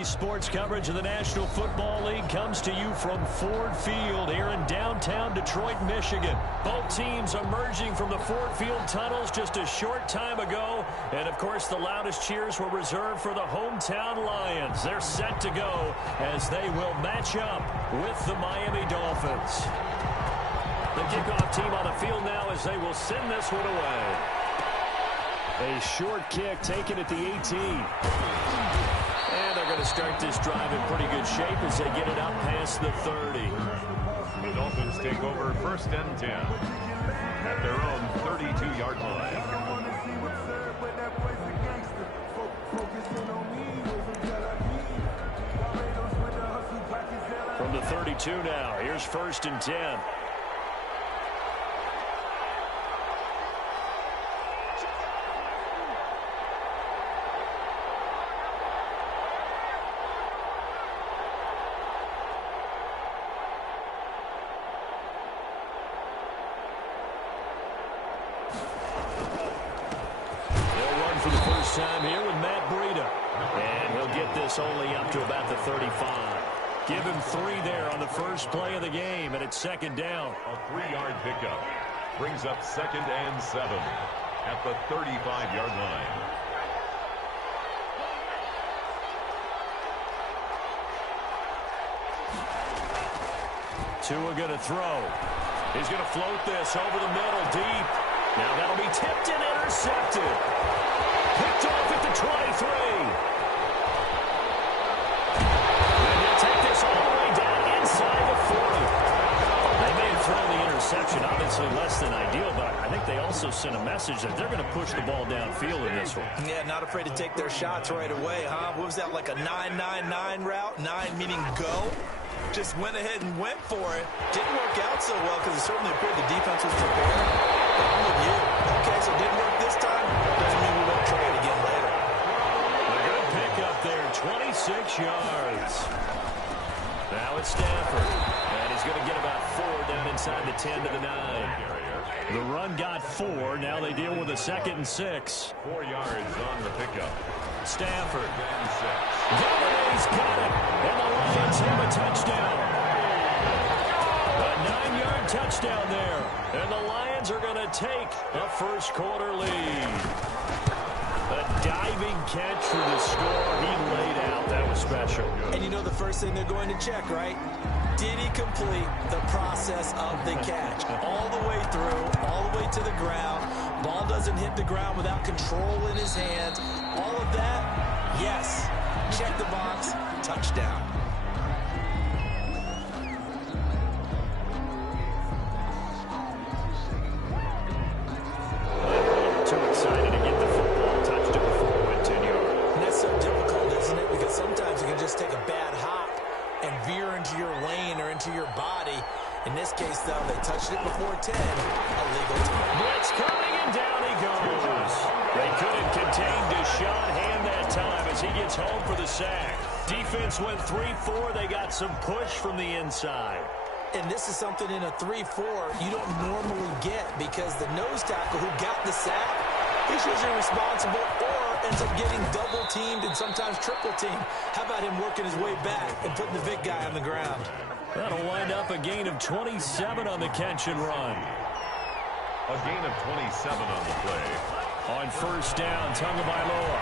Today's sports coverage of the National Football League comes to you from Ford Field here in downtown Detroit, Michigan. Both teams emerging from the Ford Field tunnels just a short time ago. And, of course, the loudest cheers were reserved for the hometown Lions. They're set to go as they will match up with the Miami Dolphins. The kickoff team on the field now as they will send this one away. A short kick taken at the 18. And they're going to start this drive in pretty good shape as they get it up past the 30. The Dolphins take over 1st and 10 at their own 32-yard line. From the 32 now, here's 1st and 10. Time here with Matt Breida. And he'll get this only up to about the 35. Give him 3 there on the first play of the game, and it's 2nd down. A 3-yard pickup brings up 2nd and 7 at the 35-yard line. Tua going to throw. He's going to float this over the middle deep. Now that'll be tipped and intercepted. Picked off at the 23. And he'll take this all the way down inside the 40. They may have thrown the interception, obviously less than ideal, but I think they also sent a message that they're going to push the ball downfield in this one. Yeah, not afraid to take their shots right away, huh? What was that, like a 9-9-9 route? 9 meaning go? Just went ahead and went for it. Didn't work out so well because it certainly appeared the defense was prepared. But I'm with you. Okay, so it didn't work this time. Doesn't mean we won't try it again later. A good pick up there, 26 yards. Now it's Stafford. And he's going to get about 4 down inside the 10 to the 9. The run got 4. Now they deal with a 2nd and 6. 4 yards on the pickup. Stafford. He's got it. And the Lions have a touchdown. A 9-yard touchdown there. And the Lions are going to take a first-quarter lead. A diving catch for the score. He laid out. That was special. And you know the first thing they're going to check, right? Did he complete the process of the catch? All the way through, all the way to the ground. Ball doesn't hit the ground without control in his hands. All of that, yes. Check the box, touchdown. Too excited to get the football touched it before it went 10 yards. And that's so difficult, isn't it? Because sometimes you can just take a bad hop and veer into your lane or into your body. In this case, though, they touched it before 10. Illegal time. Blitz coming, and down he goes. They couldn't contain Deshaun Hand that time as he gets home for the sack. Defense went 3-4. They got some push from the inside. And this is something in a 3-4 you don't normally get because the nose tackle who got the sack, he's usually responsible or ends up getting double-teamed and sometimes triple-teamed. How about him working his way back and putting the big guy on the ground? That'll wind up a gain of 27 on the catch and run. A gain of 27 on the play. On 1st down, Tagovailoa.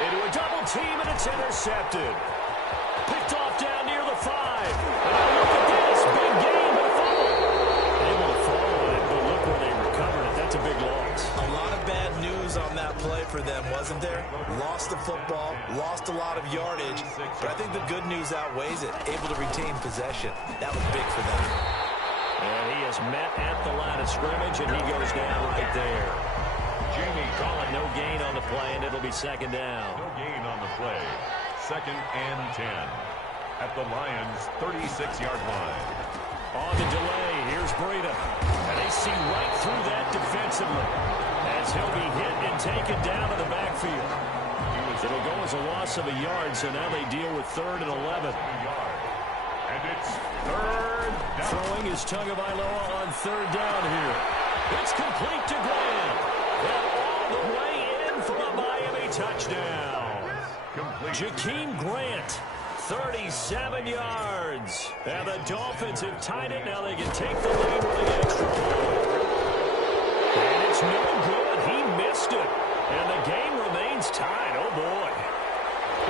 Into a double team, and it's intercepted. Picked off down near the 5. And now look at this. Big gain, but a fumble. Able to fall on it, but look where they recovered it. That's a big loss. A lot of bad news on that play for them, wasn't there? Lost the football, lost a lot of yardage, but I think the good news outweighs it. Able to retain possession. That was big for them. And he is met at the line of scrimmage, and he goes down right there. Jamie calling no gain on the play, and it'll be 2nd down. No gain on the play. 2nd and 10 at the Lions' 36-yard line. On the delay, here's Breida. And they see right through that defensively as he'll be hit and taken down to the backfield. It'll go as a loss of a yard, so now they deal with 3rd and 11. And it's 3rd down. Throwing is Tagovailoa on 3rd down here. It's complete to Graham. And all the way in for a Miami touchdown. Jakeem Grant, 37 yards. And the Dolphins have tied it. Now they can take the lead with an extra point. And it's no good. He missed it. And the game remains tied. Oh, boy.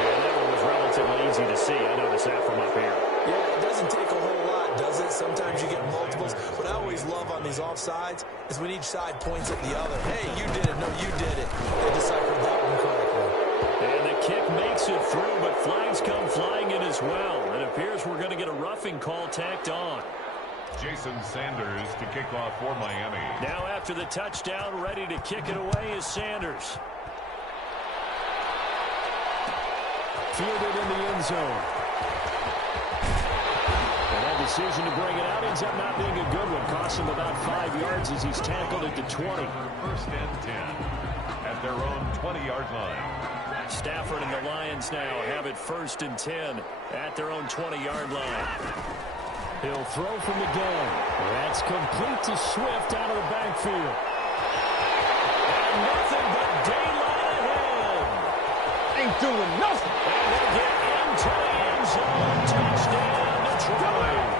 And that one was relatively easy to see. I noticed that from up here. Yeah, it doesn't take a whole lot, does it? Sometimes you get multiples. What I always love on these offsides is when each side points at the other. Hey, you did it. No, you did it. They deciphered that one correctly. And the kick makes it through, but flags come flying in as well. It appears we're going to get a roughing call tacked on. Jason Sanders to kick off for Miami. Now after the touchdown, ready to kick it away is Sanders. Fielded in the end zone. And that decision to bring it out ends up not being a good one. Cost him about 5 yards as he's tackled at the 20. First and 10 at their own 20-yard line. Stafford and the Lions now have it 1st and 10 at their own 20-yard line. He'll throw from the gun. That's complete to Swift out of the backfield. And nothing but daylight ahead. Ain't doing nothing. And they'll get into the end zone. Touchdown, Detroit.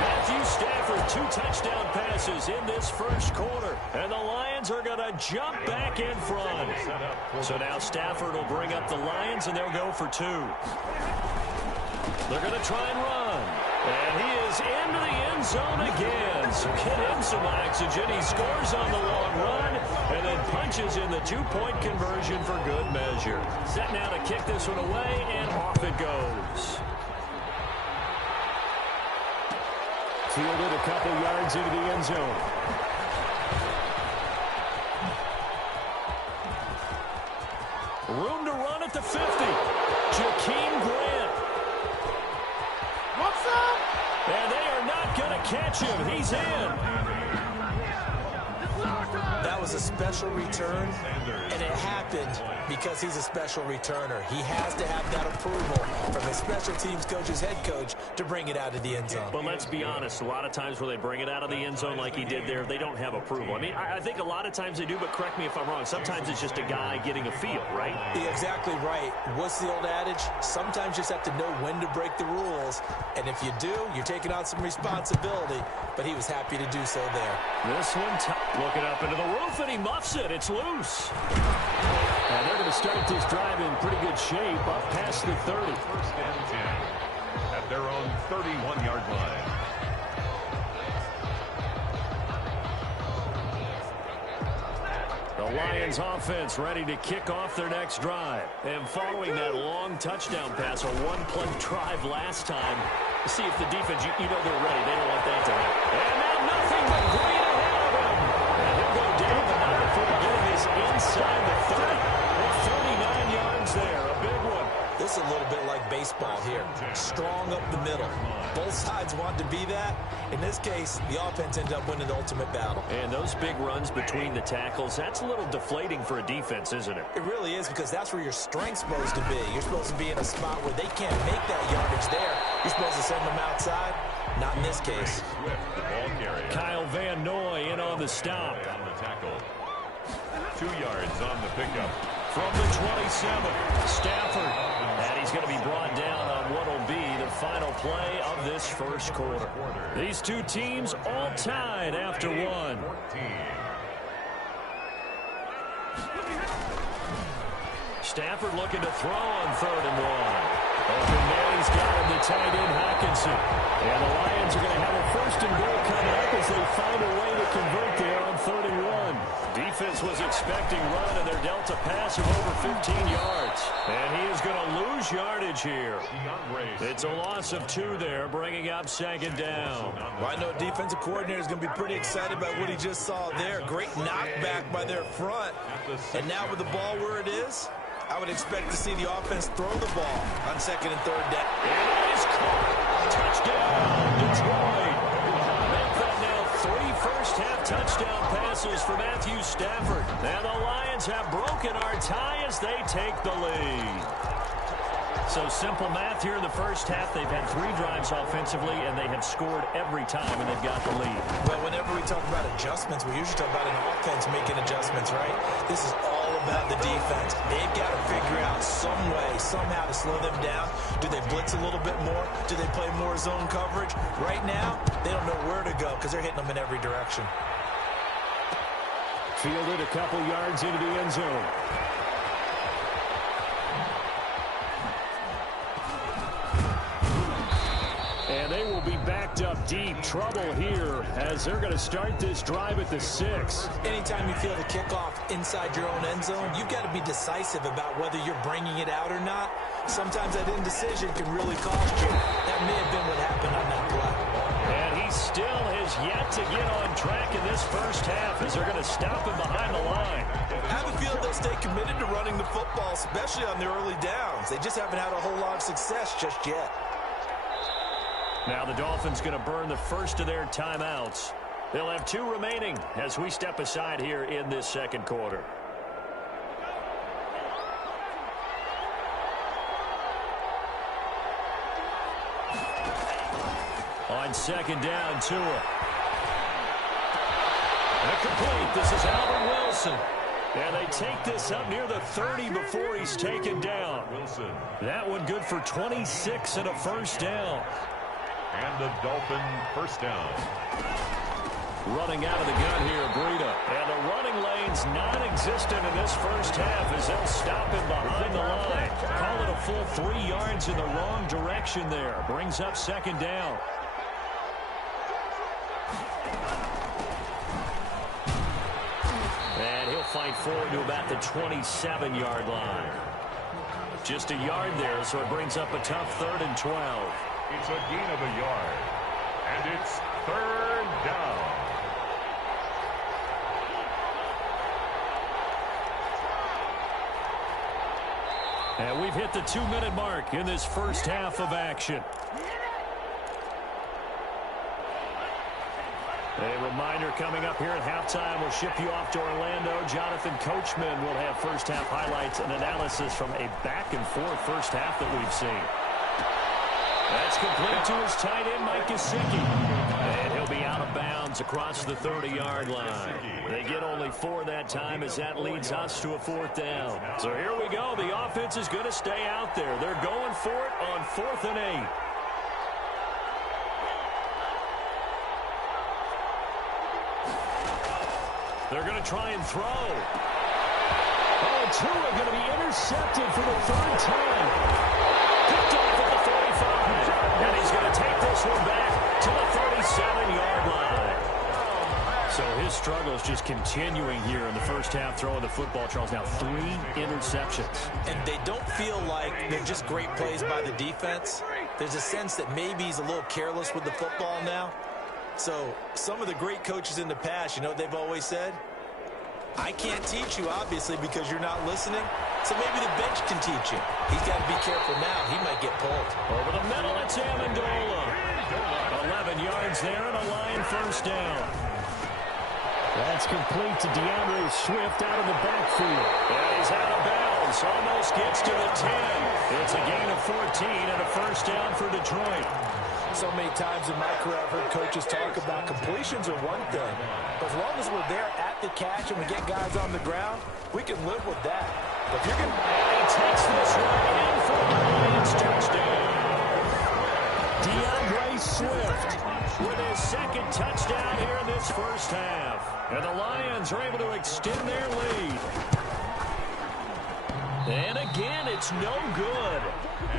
Matthew Stafford, 2 touchdown passes in this first quarter. And the Lions are going to jump back in front. So now Stafford will bring up the Lions, and they'll go for 2. They're going to try and run. And he is into the end zone again. So get him some oxygen. He scores on the long run and then punches in the 2-point conversion for good measure. Set now to kick this one away, and off it goes. Fielded a couple yards into the end zone. Room to run at the 50. Jakeem Grant. What's up? And they are not going to catch him. He's in. That was a special return, and it happened because he's a special returner. He has to have that approval from his special teams coach's head coach to bring it out of the end zone. But let's be honest, a lot of times where they bring it out of the end zone like he did there, they don't have approval. I mean, I think a lot of times they do, but correct me if I'm wrong. Sometimes it's just a guy getting a feel, right? You're exactly right. What's the old adage? Sometimes you just have to know when to break the rules, and if you do, you're taking on some responsibility, but he was happy to do so there. This one, looking up into the roof, and he muffs it. It's loose. And they're going to start this drive in pretty good shape up past the 30. First and 10 at their own 31-yard line. The Lions offense ready to kick off their next drive. And following that long touchdown pass, a one-play drive last time, see if the defense, you know they're ready. They don't want that to happen. And now nothing but green ahead of him. And he'll go down, but not before getting this inside the 30. With 39 yards there, a big one. This is a little bit like baseball here. Strong up the middle. Both sides want to be that. In this case, the offense ended up winning the ultimate battle. And those big runs between the tackles, that's a little deflating for a defense, isn't it? It really is, because that's where your strength's supposed to be. You're supposed to be in a spot where they can't make that yardage there. You're supposed to send them outside. Not in this case. Swift, the ball carrier. Kyle Van Noy in on the stop. On the tackle. 2 yards on the pickup. From the 27, Stafford. And he's going to be brought down on what will be the final play of this first quarter. These two teams all tied after one. 14. Stafford looking to throw on 3rd and 1. Open man, he's got him, the tight end, Hockenson. And the Lions are going to have a 1st and goal coming up as they find a way to convert there on 3rd and 1. Defense was expecting run, and they're dealt a pass of over 15 yards. And he is going to lose yardage here. It's a loss of 2 there, bringing up 2nd down. Well, I know defensive coordinator is going to be pretty excited about what he just saw there. Great knockback by their front. And now with the ball where it is, I would expect to see the offense throw the ball on 2nd and 3rd down. And it is caught. Touchdown, Detroit. Make that now 3 first-half touchdown passes for Matthew Stafford. And the Lions have broken our tie as they take the lead. So simple math here in the first half. They've had 3 drives offensively, and they have scored every time, and they've got the lead. Well, whenever we talk about adjustments, we usually talk about an offense making adjustments, right? This is all about the defense. They've got to figure out some way way somehow to slow them down. Do they blitz a little bit more? Do they play more zone coverage? Right now, they don't know where to go because they're hitting them in every direction. Fielded a couple yards into the end zone. And they will be backed up deep. Trouble here as they're going to start this drive at the 6. Anytime you feel the kickoff inside your own end zone, you've got to be decisive about whether you're bringing it out or not. Sometimes that indecision can really cost you. That may have been what happened on that play. And he still has yet to get on track in this first half as they're going to stop him behind the line. I have a feeling they'll stay committed to running the football, especially on the early downs. They just haven't had a whole lot of success just yet. Now the Dolphins going to burn the first of their timeouts. They'll have 2 remaining as we step aside here in this second quarter. On second down, Tua. Incomplete. This is Albert Wilson. And they take this up near the 30 before he's taken down. Wilson. That one good for 26 and a first down. And the Dolphin first down. Running out of the gun here, Breida. And the running lane's non-existent in this first half as they'll stop him behind the line. Call it a full 3 yards in the wrong direction there. Brings up second down. And he'll fight forward to about the 27-yard line. Just a yard there, so it brings up a tough 3rd and 12. It's a gain of a yard. And it's 3rd down. And we've hit the 2-minute mark in this first half of action. A reminder coming up here at halftime. We'll ship you off to Orlando. Jonathan Coachman will have first half highlights and analysis from a back-and-forth first half that we've seen. That's complete to his tight end, Mike Gesicki. And he'll be out of bounds across the 30-yard line. They get only 4 that time as that leads us to a 4th down. So here we go. The offense is going to stay out there. They're going for it on 4th and 8. They're going to try and throw. Oh, Tua going to be intercepted for the 3rd time. Picked off at the 45. And he's going to take this one back to the 37-yard line. So his struggles just continuing here in the first half throwing the football. Charles, now 3 interceptions. And they don't feel like they're just great plays by the defense. There's a sense that maybe he's a little careless with the football now. So some of the great coaches in the past, you know what they've always said? I can't teach you, obviously, because you're not listening. So maybe the bench can teach you. He's got to be careful now. He might get pulled. Over the middle, it's Amendola. 11 yards there and a Lion first down. That's complete to DeAndre Swift out of the backfield. And he's out of bounds. Almost gets to the 10. It's a gain of 14 and a first down for Detroit. So many times in my career I've heard coaches talk about completions are one thing. But as long as we're there at the catch and we get guys on the ground, we can live with that. But if you're going to... And he takes this one in for the Lions touchdown. DeAndre Swift with his 2nd touchdown here in this first half. And the Lions are able to extend their lead. And again, it's no good.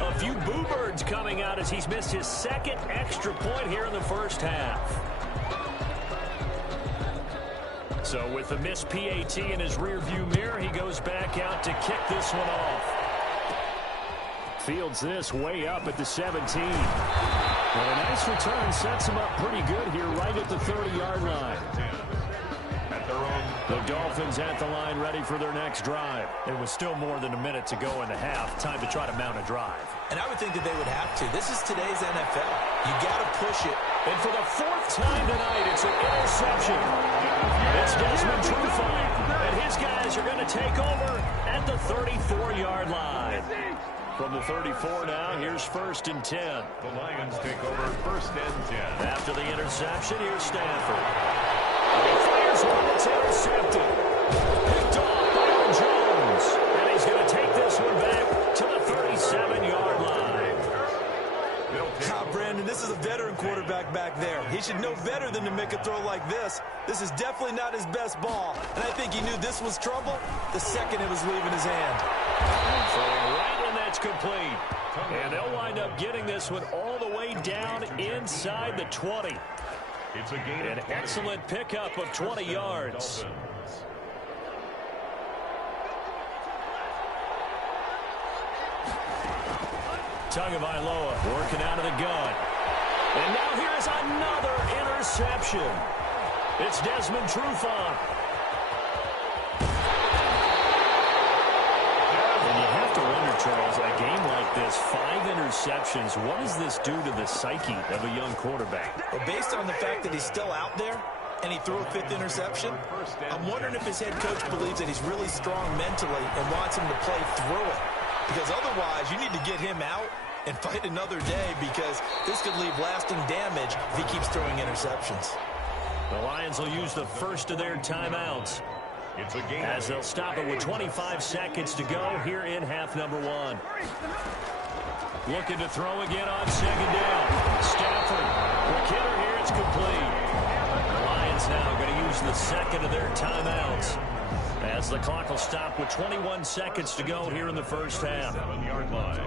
A few boo birds coming out as he's missed his 2nd extra point here in the first half. So with the missed PAT in his rearview mirror, he goes back out to kick this one off. Fields this way up at the 17. Well, a nice return sets him up pretty good here right at the 30-yard line. The Dolphins at the line ready for their next drive. It was still more than a minute to go in the half. Time to try to mount a drive. And I would think that they would have to. This is today's NFL. You got to push it. And for the 4th time tonight, it's an interception. It's Desmond Trufant. And his guys are going to take over at the 34-yard line. From the 34 now, here's 1st and 10. The Lions take over 1st and 10. After the interception, here's Stanford. He fires one that's intercepted. Picked off by Jones. And he's going to take this one back to the 37. veteran quarterback back there. He should know better than to make a throw like this. This is definitely not his best ball, and I think he knew this was trouble the second it was leaving his hand. Throwing right, and that's complete. And they'll wind up getting this one all the way down inside the 20. It's a gain. An excellent pickup of 20 yards. Tagovailoa working out of the gun. And now here's another interception. It's Desmond Trufant. And you have to wonder, Charles, a game like this, 5 interceptions, what does this do to the psyche of a young quarterback? Well, based on the fact that he's still out there and he threw a 5th interception, I'm wondering if his head coach believes that he's really strong mentally and wants him to play through it. Because otherwise, you need to get him out and fight another day, because this could leave lasting damage if he keeps throwing interceptions. The Lions will use the first of their timeouts It's a gain. as they'll stop it with 25 seconds to go here in half number 1. Looking to throw again on second down. Stafford. McKinnon here. It's complete. The Lions now going to use the second of their timeouts as the clock will stop with 21 seconds to go here in the first half. 7-yard line.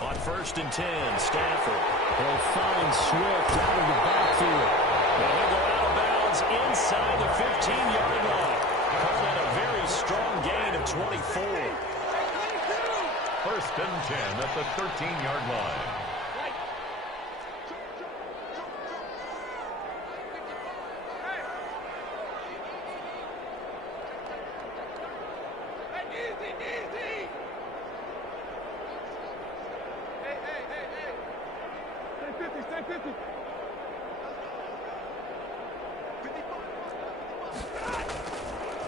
On 1st and 10, Stafford. He'll find Swift out of the backfield. And he'll go out of bounds inside the 15-yard line. Calling a very strong gain of 24. 1st and 10 at the 13-yard line.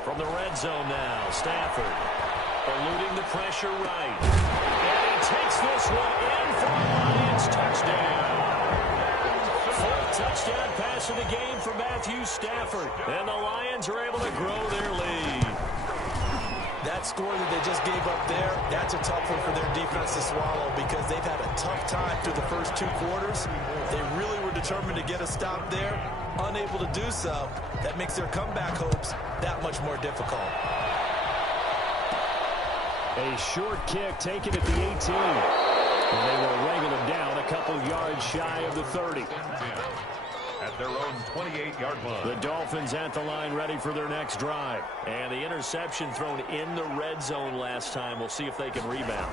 From the red zone now, Stafford eluding the pressure right. And he takes this one in for a Lions touchdown. 4th touchdown pass of the game for Matthew Stafford. And the Lions are able to grow their lead. That score that they just gave up there, that's a tough one for their defense to swallow, because they've had a tough time through the first 2 quarters. They really were determined to get a stop there. Unable to do so, that makes their comeback hopes that much more difficult. A short kick taken at the 18. And they will wrangle him down a couple yards shy of the 30. At their own 28-yard line. The Dolphins at the line ready for their next drive. And the interception thrown in the red zone last time. We'll see if they can rebound.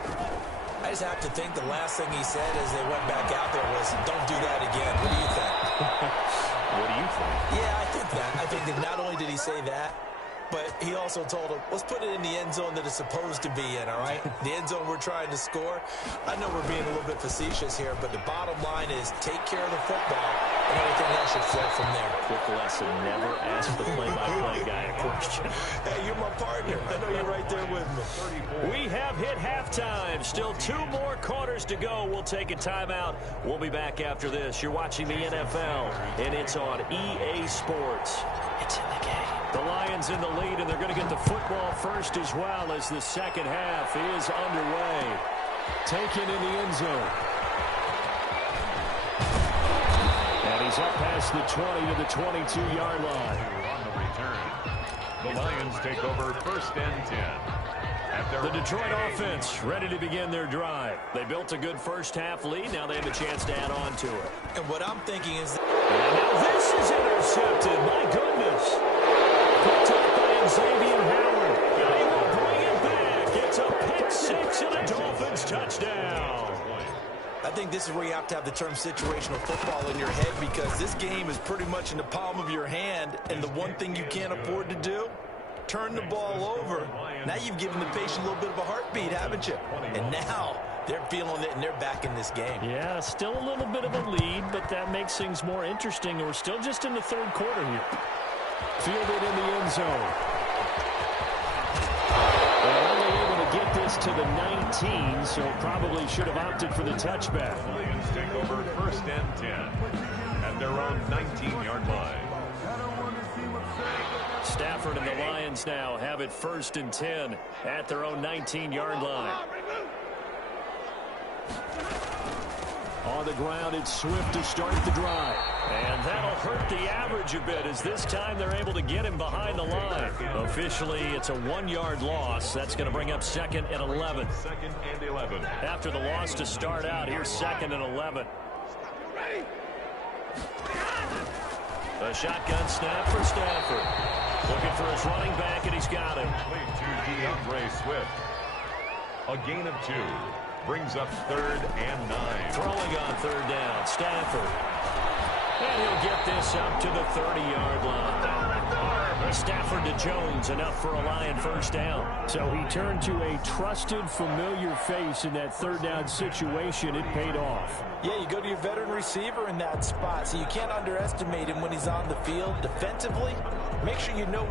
I just have to think the last thing he said as they went back out there was, "Don't do that again." What do you think? What do you think? Yeah, I think that. I think that not only did he say that, but he also told him, let's put it in the end zone that it's supposed to be in, all right? The end zone we're trying to score. I know we're being a little bit facetious here, but the bottom line is take care of the football, and everything else should flow from there. Quick lesson, never ask the play-by-play guy a question. Hey, you're my partner. I know you're right there with me. We have hit halftime. Still 2 more quarters to go. We'll take a timeout. We'll be back after this. You're watching the NFL, and it's on EA Sports. It's in the game. The Lions in the lead, and they're going to get the football first as well as the second half is underway. Taken in the end zone. And he's up past the 20 to the 22-yard line. On the return, the Lions take over 1st and 10. The Detroit offense ready to begin their drive. They built a good first half lead. Now they have a chance to add on to it. And what I'm thinking is... And now this is intercepted. My goodness. Picked up by Xavier Howard. And he will bring it back. It's a pick 6 and a Dolphins touchdown. I think this is where you have to have the term situational football in your head, because this game is pretty much in the palm of your hand, and the one thing you can't afford to do, turn the ball over. Now you've given the patient a little bit of a heartbeat, haven't you? And now they're feeling it, and they're back in this game. Yeah, still a little bit of a lead, but that makes things more interesting. We're still just in the 3rd quarter here. Fielded in the end zone. They're only able to get this to the 19, so probably should have opted for the touchback. The Lions take over 1st and 10 at their own 19-yard line. Stafford and the Lions now have it 1st and 10 at their own 19-yard line. On the ground, it's Swift to start the drive. And that'll hurt the average a bit as this time they're able to get him behind the line. Officially, it's a 1-yard loss. That's going to bring up 2nd and 11. 2nd and 11. After the loss to start out, here's 2nd and 11. A shotgun snap for Stafford. Looking for his running back, and he's got him. Played to DeAndre Swift. A gain of 2. Brings up 3rd and 9. Throwing on 3rd down, Stafford. And he'll get this up to the 30-yard line. Stafford to Jones, enough for a Lion 1st down. So he turned to a trusted, familiar face in that 3rd down situation. It paid off. Yeah, you go to your veteran receiver in that spot, so you can't underestimate him when he's on the field defensively. Make sure you know